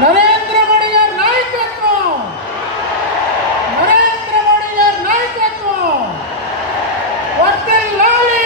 నరేంద్ర మోడీ గారి నాయకత్వం, నరేంద్ర మోడీ గారి నాయకత్వం వర్ధిల్లాలి.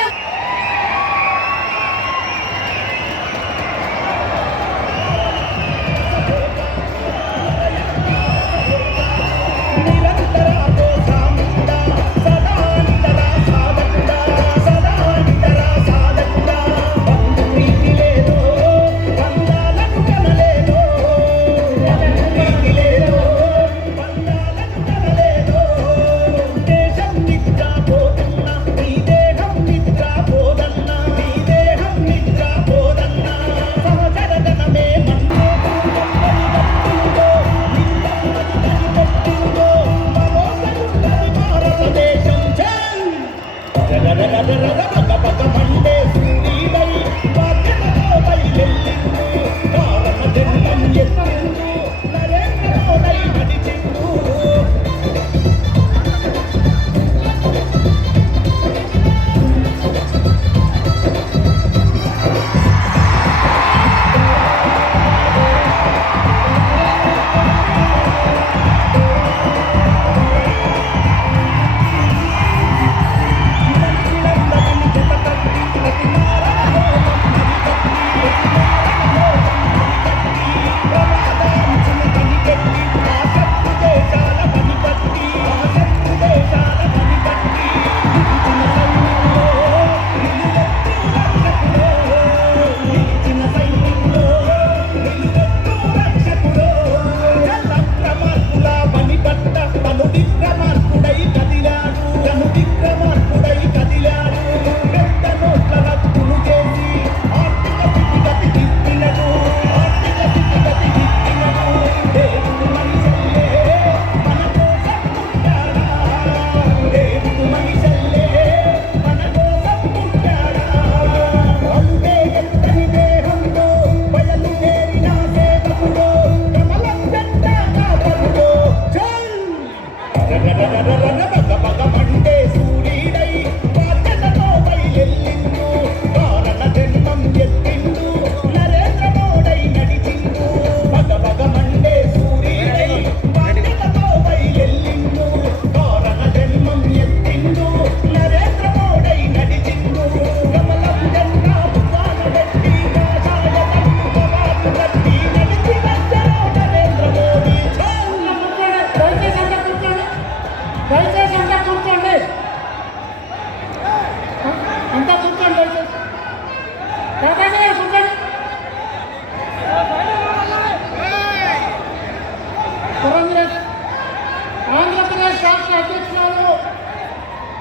ఆంధ్రప్రదేశ్ రాష్ట్ర అధ్యక్షురాలు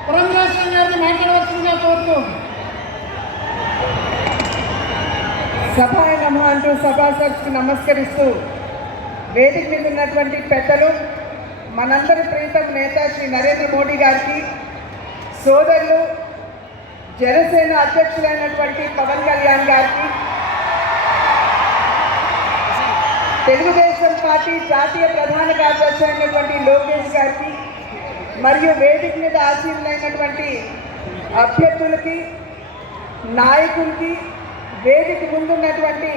పురంధరేశ్వరి గారిని మాట్లాడవలసిందిగా కోరుతూ. సభాయ నమః అంటూ సభాసభకు నమస్కరిస్తూ వేదిక మీద ఉన్నటువంటి పెద్దలు, మనందరి ప్రీతం నేత శ్రీ నరేంద్ర మోడీ గారికి, సోదరులు జనసేన అధ్యక్షులైనటువంటి పవన్ కళ్యాణ్ గారికి, తెలుగుదేశం పార్టీ జాతీయ ప్రధాన కార్యదర్శి అయినటువంటి లోకేష్ గారికి, మరియు వేదిక మీద ఆశీనులైనటువంటి అభ్యర్థులకి, నాయకులకి, వేదిక ముందున్నటువంటి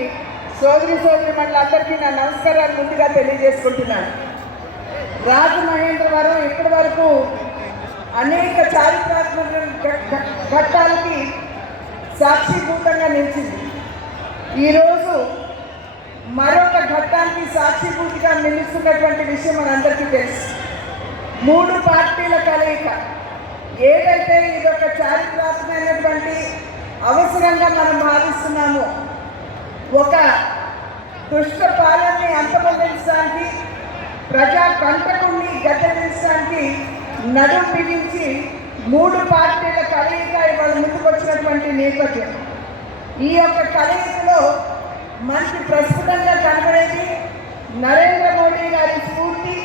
సోదరి మండలందరికీ నా నమస్కారాలు ముందుగా తెలియజేసుకుంటున్నాను. రాజమహేంద్రవరం ఇప్పటి వరకు అనేక చారిత్రాత్మక ఘట్టాలకి సాక్షిభూతంగా నిలిచింది. ఈరోజు మరొక ఘట్టానికి సాక్షిభూతిగా నిలుస్తున్నటువంటి విషయం మనందరికీ తెలుసు. 3 పార్టీల కలయిక ఏదైతే ఇదొక చారిత్రాత్మకమైనటువంటి అవసరంగా మనం భావిస్తున్నామో, ఒక దుష్ట పాలనని అంతమొందించడానికి, ప్రజా కంటకుణ్ణి గద్దెదించడానికి నడుం బిగించి 3 పార్టీల కలయిక ఇవాళ ముందుకు వచ్చినటువంటి నేపథ్యం. ఈ యొక్క కలయికలో మనకి ప్రస్ఫుటంగా కనబడేది నరేంద్ర మోడీ గారి స్ఫూర్తి,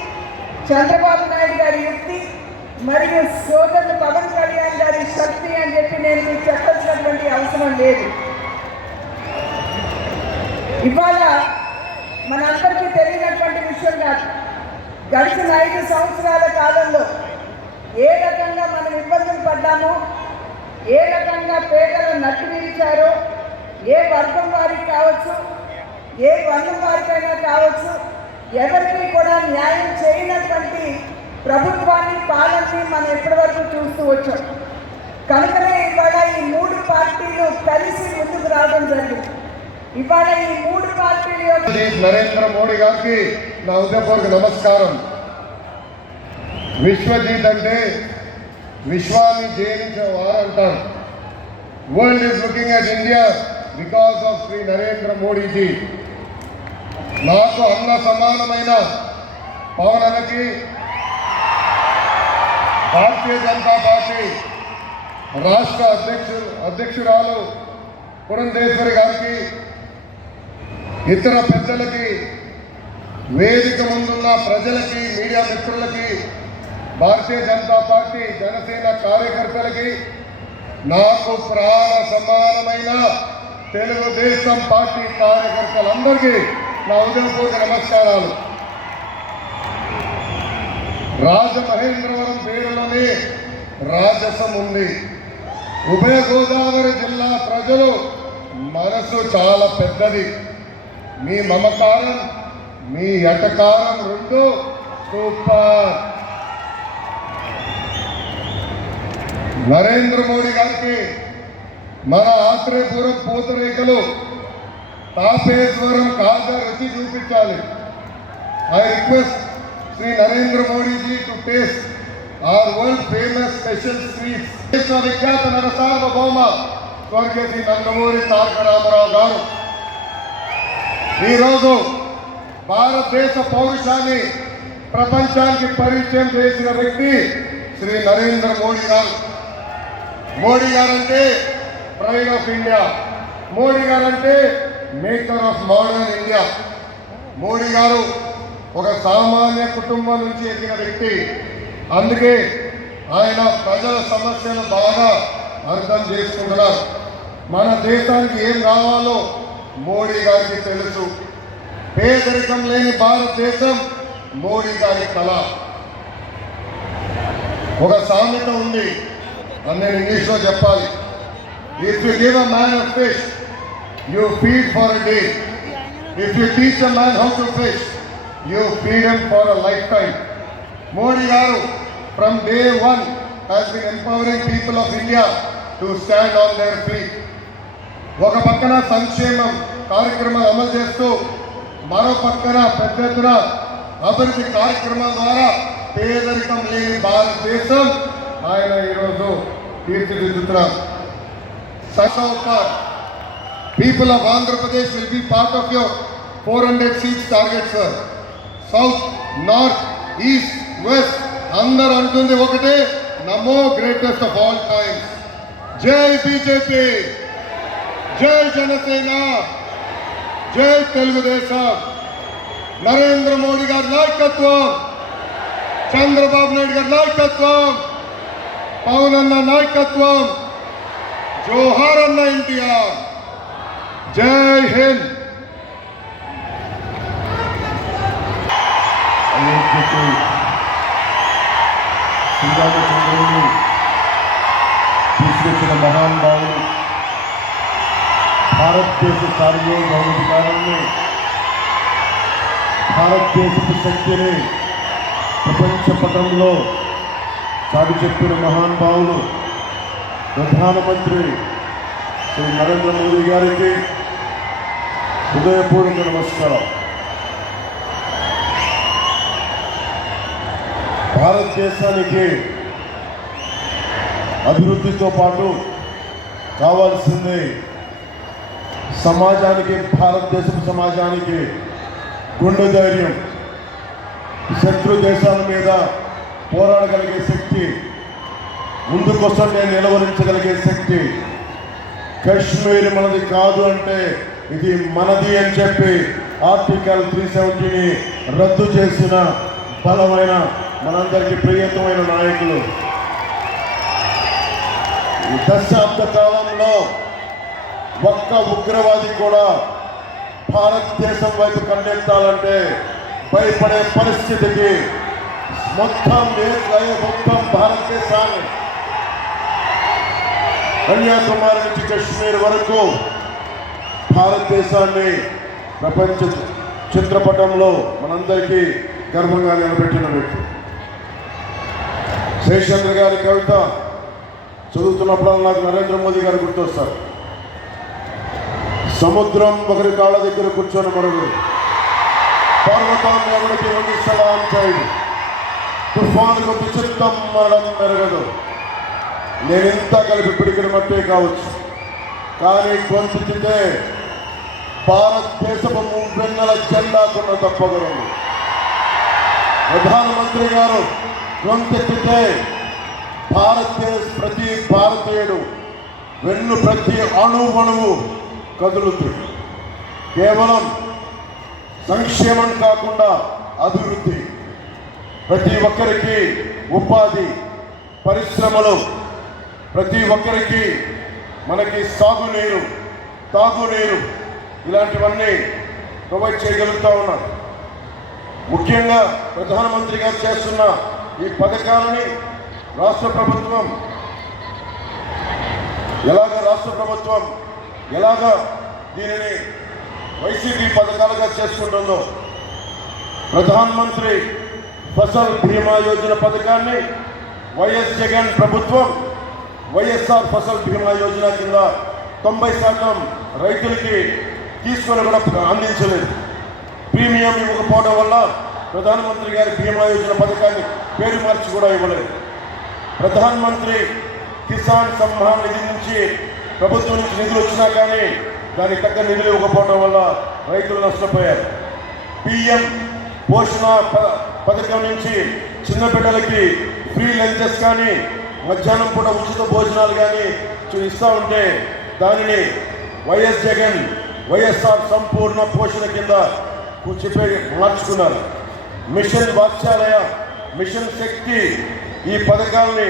చంద్రబాబు నాయుడు గారి యుక్తి, మరియు సోదరుడు పవన్ కళ్యాణ్ గారి శక్తి అని చెప్పి నేను మీకు చెప్పాల్సినటువంటి అవసరం లేదు. ఇవాళ మనందరికీ తెలియనటువంటి విషయం కాదు, గడిచిన 5 సంవత్సరాల కాలంలో ఏ రకంగా మనం ఇబ్బందులు పడ్డామో, ఏ రకంగా పేదలు నట్టు నిలిచారో, ఏ వర్గం వారికి కావచ్చు, ఏ వర్గం వారికైనా కావచ్చు, ఎవరికి కూడా న్యాయం చేయనటువంటి ప్రభుత్వాన్ని పాలనని మనం ఇప్పటివరకు చూస్తూ వచ్చాం. కనుకనే ఇవాళ ఈ 3 పార్టీలు కలిసి ముందుకు రావడం జరిగింది. ఇవాళ ఈ 3 పార్టీల యొక్క నరేంద్ర మోడీ గారికి నా హృదయపూర్వక నమస్కారం. విశ్వజీత్ అంటే విశ్వాన్ని జయించిన వారు అంటారు. World is looking at India because of Shri Narendra Modiji. నాకు అన్న సమానమైన పవనకి భారతీయ జనతా పార్టీ రాష్ట్ర అధ్యక్షురాలు పురంధేశ్వరి గారికి, ఇతర పెద్దలకి, వేదిక ముందున్న ప్రజలకి, మీడియా మిత్రులకి, భారతీయ జనతా పార్టీ జనసేన కార్యకర్తలకి, నాకు ప్రాణ సమానమైన తెలుగుదేశం పార్టీ కార్యకర్తలందరికీ నా హృదయపూర్వక నమస్కారాలు. రాజమహేంద్రవరం పేరులోనే రాజసం ఉంది. ఉభయ గోదావరి జిల్లా ప్రజలు మనసు చాలా పెద్దది. మీ మమకారం, మీ ఎటకారం రెండు సూపర్. నరేంద్ర మోడీ గారికి మన ఆత్రేయపురం పూతరేకలు, తాపేశ్వరం కాజా రుచి చూపించాలి. I request Shri Narendra Modiji to taste our world famous special sweets. విశ్వవిఖ్యాత నట సార్వభౌమ స్వర్గీయ శ్రీ నందమూరి తారక రామారావు గారు ఈరోజు భారతదేశ పౌరుషాన్ని ప్రపంచానికి పరిచయం చేసిన వ్యక్తి శ్రీ నరేంద్ర మోడీ గారు. Modi guarantee pride of India. Modi guarantee maker of modern India. Modi గారు ఒక సామాన్య కుటుంబం నుంచి ఎదిగిన వ్యక్తి. అందుకే ఆయన ప్రజల సమస్యలు బాగా అర్థం చేసుకుంటున్నారు. మన దేశానికి ఏం కావాలో మోడీ గారికి తెలుసు. పేదరికం లేని భారతదేశం మోడీ గారి కళ. ఒక సామెత ఉంది, అని నేను ఇంగ్లీష్లో చెప్పాలి. If you give a man a fish, you feed for a day. If you teach a man how to fish, you feed him for a life time. Modi garu from day one has been empowering people of India to stand on their feet. ఒక పక్కన సంక్షేమం కార్యక్రమాలు అమలు చేస్తూ మరో పక్కన పెద్ద ఎత్తున అభివృద్ధి కార్యక్రమాల ద్వారా పేదరికం లేని భారతదేశం ఆయన ఈరోజు తీర్చిదిద్దుతున్నారు. People of Andhra Pradesh will be part of your 400 seats target, sir. South, North, East, West, అందరూ అంటుంది ఒకటే, నమో గ్రేటెస్ట్ ఆఫ్ ఆల్ టైమ్స్. జై బీజేపీ, జై జనసేన, జై తెలుగుదేశం. నరేంద్ర మోడీ గారి నాయకత్వం, చంద్రబాబు నాయుడు గారి నాయకత్వం, పవన్ అన్న నాయకత్వం, జోహార్ అన్న ఎన్టీఆర్. జై హింద్. శ్రీరామచంద్రుని తీసుకొచ్చిన మహానుభావులు, భారతదేశ సార్వభౌమాధికారాన్ని, భారతదేశపు శక్తిని ప్రపంచ పటంలో చాటి చెప్పిన మహానుభావులు ప్రధానమంత్రి శ్రీ నరేంద్ర మోదీ గారికి హృదయపూర్వక నమస్కారం. భారతదేశానికి అభివృద్ధితో పాటు కావాల్సింది సమాజానికి, భారతదేశపు సమాజానికి గుండె ధైర్యం, శత్రు దేశాల మీద పోరాడగలిగే శక్తి, ముందుకొస్తే నిలవరించగలిగే శక్తి. కశ్మీర్ మనది కాదు అంటే ఇది మనది అని చెప్పి ఆర్టికల్ 370ని రద్దు చేసిన బలమైన, మనందరికీ ప్రియతమైన నాయకులు. ఈ దశాబ్ద కాలంలో ఒక్క ఉగ్రవాది కూడా భారతదేశం వైపు కన్నెత్తాలంటే భయపడే పరిస్థితికి మొత్తం భారతదేశాన్ని కన్యాకుమారి నుంచి కశ్మీర్ వరకు భారతదేశాన్ని ప్రపంచ చిత్రపటంలో మనందరికీ గర్వంగా నిలబెట్టిన వ్యక్తి. శేషేంద్ర గారి కవిత చదువుతున్నప్పుడు నాకు నరేంద్ర మోదీ గారు గుర్తొస్తారు. సముద్రం ఒకరి కాళ్ళ దగ్గర కూర్చొని మరుగుడు, పర్వతాన్ని ఎవరికి వండిస్తలాం చేయడు, తుఫానుకు విచిత్తం మరణం మెరగదు. నేనింత కలిపి పిడికిడి మట్టే కావచ్చు, కానీ గొంతుకితే భారతదేశపు వెన్నెల జెండాకున్న తప్పగలరు. ప్రధానమంత్రి గారు గొంతెత్తితే ప్రతి భారతీయుడు ప్రతి అణువు కదులుతుంది. కేవలం సంక్షేమం కాకుండా అభివృద్ధి, ప్రతి ఒక్కరికి ఉపాధి, పరిశ్రమలు, ప్రతి ఒక్కరికి మనకి సాగునీరు, తాగునీరు ఇలాంటివన్నీ ప్రొవైడ్ చేయగలుగుతూ ఉన్నారు. ముఖ్యంగా ప్రధానమంత్రి గారు చేస్తున్న ఈ పథకాలని రాష్ట్ర ప్రభుత్వం ఎలాగా దీనిని వైసీపీ పథకాలుగా చేసుకుంటుందో, ప్రధానమంత్రి ఫసల్ బీమా యోజన పథకాన్ని వైఎస్ జగన్ ప్రభుత్వం వైఎస్ఆర్ ఫసల్ బీమా యోజన కింద 90% రైతులకి తీసుకొని కూడా అందించలేదు. ప్రీమియం ఇవ్వకపోవడం వల్ల ప్రధానమంత్రి గారి బీమా యోజన పథకాన్ని పేరు మార్చి కూడా ఇవ్వలేదు. ప్రధానమంత్రి కిసాన్ సమ్మాన్ నిధి నుంచి ప్రభుత్వం నుంచి నిధులు వచ్చినా కానీ దానికి తగ్గ నిధులు ఇవ్వకపోవడం వల్ల రైతులు నష్టపోయారు. పిఎం పోషణ పథకం నుంచి చిన్న బిడ్డలకి ఫ్రీ లంచెస్ కానీ మధ్యాహ్నం పూట ఉచిత భోజనాలు కానీ ఇస్తూ ఉంటే దానిని వైఎస్ జగన్ వైఎస్ఆర్ సంపూర్ణ పోషణ కింద మార్చుకున్నారు. మిషన్ వాత్సల్య, మిషన్ శక్తి ఈ పథకాలని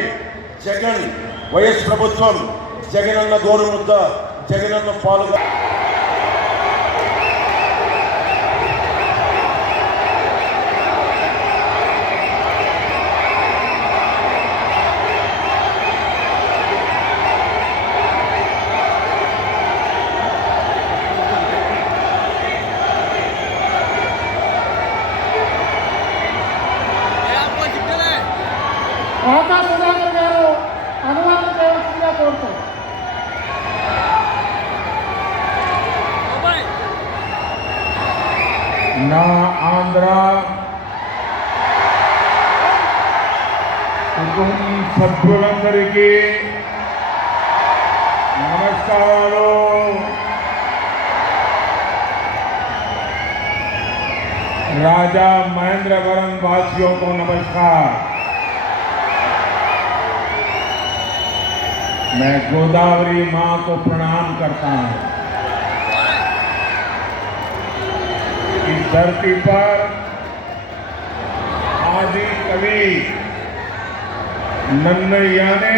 జగన్ వైఎస్ ప్రభుత్వం జగనన్న గోరుముద్ద, జగనన్న పాలుగా రాధా సుధాకర్ గారు అనువాదం చేయవలసిందిగా కోరుతారు. నా ఆంధ్ర కుటుంబ సభ్యులందరికీ నమస్కారాలు. राजा महेंद्रवरम वासियों को नमस्कार. मैं गोदावरी मां को प्रणाम करता हूं. इस धरती पर आदि कवि नन्नैया ने